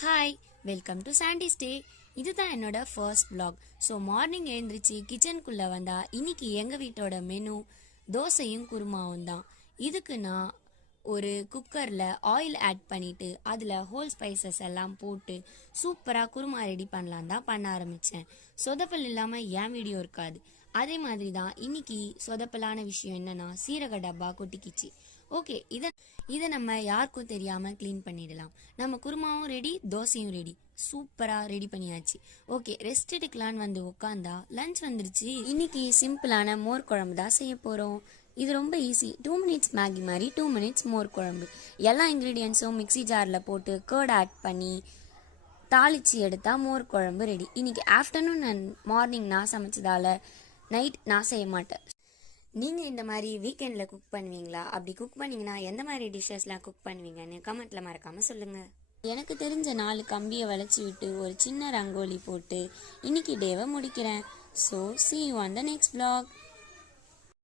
Hi, welcome to Sandy stay. இதுதான் என்னோட first vlog. So morning எழுந்திரிச்சு கிச்சனுக்குள்ளே வந்தா இன்னைக்கு எங்கள் வீட்டோட மெனு தோசையும் குருமாவும் தான். இதுக்கு நான் ஒரு குக்கரில் ஆயில் ஆட் பண்ணிவிட்டு அதில் ஹோல் ஸ்பைசஸ் எல்லாம் போட்டு சூப்பராக குருமா ரெடி பண்ணலாம் தான் பண்ண ஆரம்பித்தேன். சொதப்பல் இல்லாமல் ஏன் வீடியோ இருக்காது. அதே மாதிரி தான் இன்னைக்கு சொதப்பலான விஷயம் என்னன்னா சீரக டப்பா கொட்டிக்கிச்சு. ஓகே, இதை நம்ம யாருக்கும் தெரியாமல் க்ளீன் பண்ணிடலாம். நம்ம குருமாவும் ரெடி, தோசையும் ரெடி, சூப்பராக ரெடி பண்ணியாச்சு. ஓகே, ரெஸ்ட் எடுக்கலான்னு வந்து உட்காந்தா லஞ்ச் வந்துருச்சு. இன்னைக்கு சிம்பிளான மோர் குழம்பு தான் செய்ய போகிறோம். இது ரொம்ப ஈஸி. 2 minutes மேகி மாதிரி 2 minutes மோர் குழம்பு. எல்லா இன்க்ரீடியன்ஸும் மிக்சி ஜாரில் போட்டு கர்ட் ஆட் பண்ணி தாளித்து எடுத்தால் மோர் குழம்பு ரெடி. இன்னைக்கு ஆஃப்டர்நூன் அண்ட் மார்னிங் நான் சமைச்சதால நைட் நான் செய்ய மாட்டேன். நீங்கள் இந்த மாதிரி வீக்கெண்டில் குக் பண்ணுவீங்களா? அப்படி குக் பண்ணிங்கன்னா எந்த மாதிரி டிஷ்ஷஸ்லாம் குக் பண்ணுவீங்கன்னு கமெண்ட்டில் மறக்காமல் சொல்லுங்கள். எனக்கு தெரிஞ்ச 4 கம்பியை வளைச்சி விட்டு ஒரு சின்ன ரங்கோலி போட்டு இன்னைக்கு டேவை முடிக்கிறேன். So see you on the next vlog.